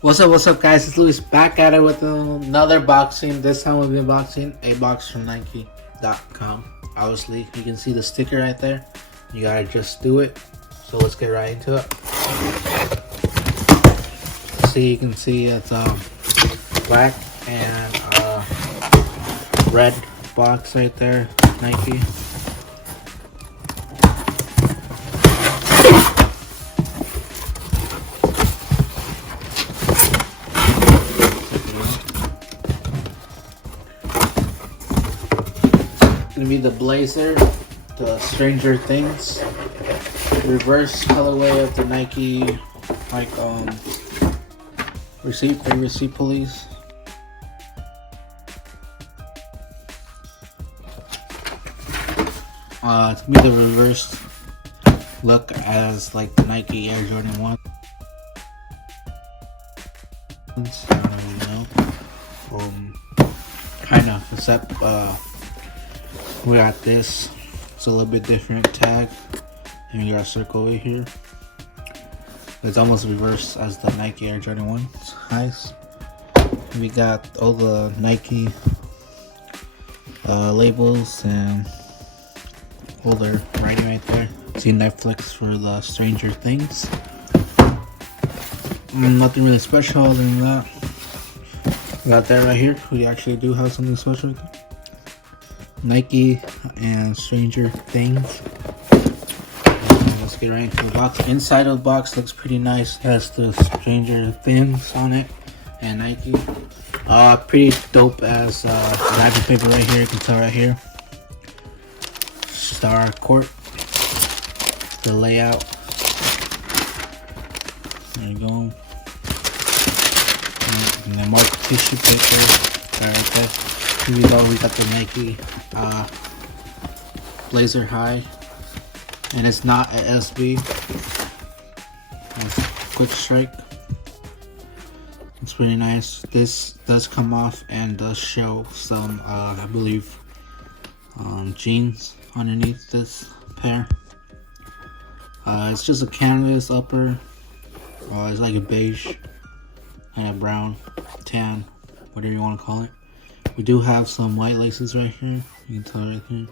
What's up, guys? It's Luis back at it with another boxing. This time we'll be unboxing a box from Nike.com. Obviously, you can see the sticker right there. You gotta just do it. So let's get right into it. See, you can see it's black and red box right there, Nike. Gonna be the Blazer, the Stranger Things, reverse colorway of the Nike, like receipt pulleys. It's gonna be the reverse look as like the Nike Air Jordan 1. I don't really know. Kind of, except we got this. It's a little bit different tag, and we got a circle over here. It's almost reversed as the Nike Air Jordan 1 highs. We got all the Nike labels and all their writing right there. See Netflix for the Stranger Things. Nothing really special other than that. We got that right here. We actually do have something special. Nike and Stranger Things. Let's get right into the box. Inside of the box looks pretty nice. Has the Stranger Things on it and Nike. Pretty dope as wrapping paper right here. You can tell right here. Star Court. The layout. There you go. And then more tissue paper. Right there. Here we go. We got the Nike Blazer High, and it's not an SB. It's quick strike. It's pretty nice. This does come off and does show some, I believe, jeans underneath this pair. It's just a canvas upper. It's like a beige and a brown, tan, whatever you want to call it. We do have some white laces right here. You can tell right here.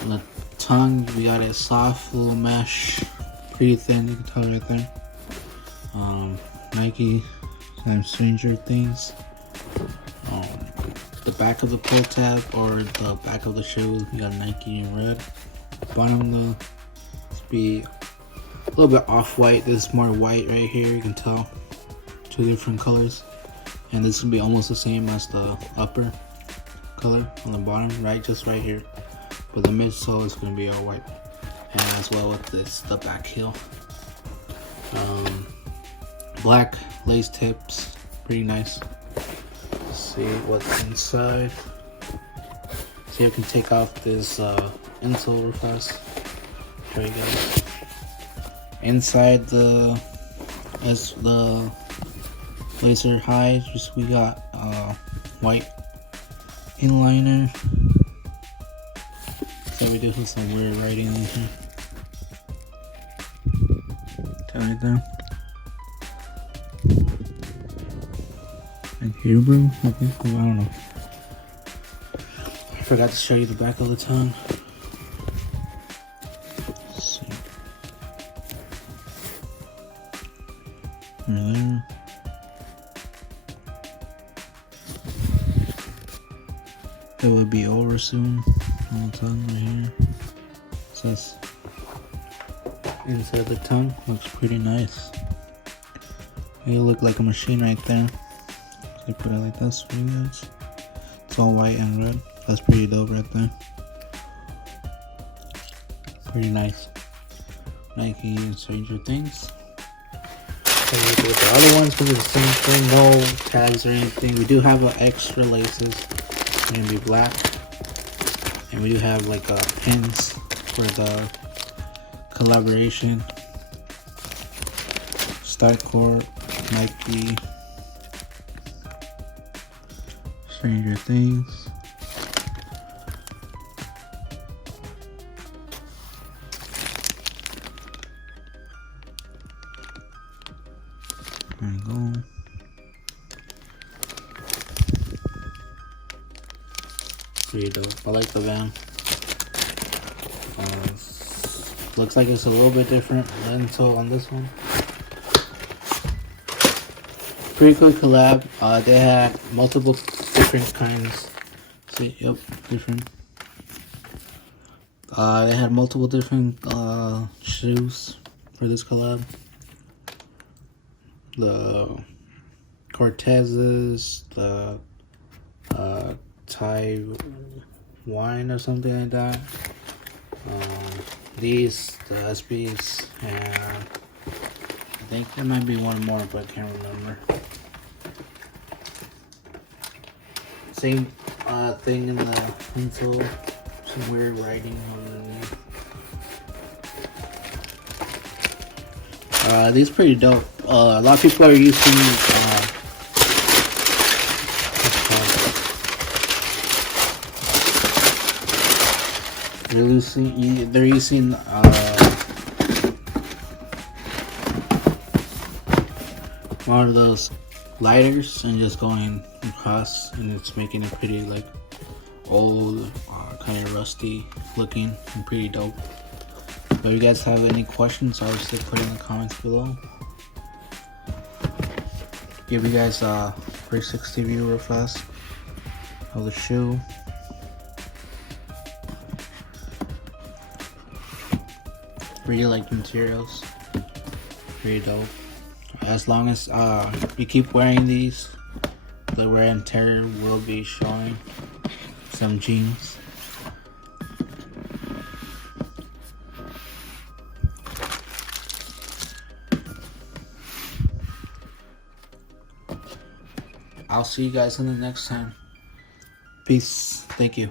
On the tongue, we got a soft little mesh, pretty thin. You can tell right there. Nike and Stranger Things. The back of the pull tab or the back of the shoe, we got Nike in red. Bottom though, let's be a little bit off-white. This is more white right here. You can tell, two different colors. And this will be almost the same as the upper color on the bottom, right? Just right here. But the midsole is going to be all white. And as well with this, the back heel. Black lace tips, pretty nice. Let's see what's inside. See, I can take off this insole real fast. Show you guys. Inside the Blazer High, just we got white inliner. So we do have some weird writing in here. Right there. And Hebrew, okay, I don't know. I forgot to show you the back of the tongue. Let's see. Right there. It would be over soon on the tongue right here. So that's inside the tongue. Looks pretty nice. It look like a machine right there. So I put it like this for you guys. It's all white and red. That's pretty dope right there. Pretty nice. Nike and Stranger Things. With the other ones, we do the same thing. No tags or anything. We do have extra laces. Gonna be black, and we do have like pins for the collaboration. Star Court, Nike, Stranger Things. There you go. Pretty dope. I like the van. Looks like it's a little bit different than so on this one. Pretty cool collab. They had multiple different kinds. See, yep, different. They had multiple different shoes for this collab. The Cortezes, the Thai wine or something like that. These, the SBs, and I think there might be one more, but I can't remember. Same thing in the insole. Some weird writing underneath. These are pretty dope. A lot of people are using they're using one of those lighters and just going across, and it's making it pretty like old, kind of rusty looking and pretty dope. If you guys have any questions, obviously put it in the comments below. Give you guys a 360 view real fast of the shoe. Really like the materials, pretty dope. As long as you keep wearing these, the wear and tear will be showing. Some jeans. I'll see you guys in the next time. Peace. Thank you.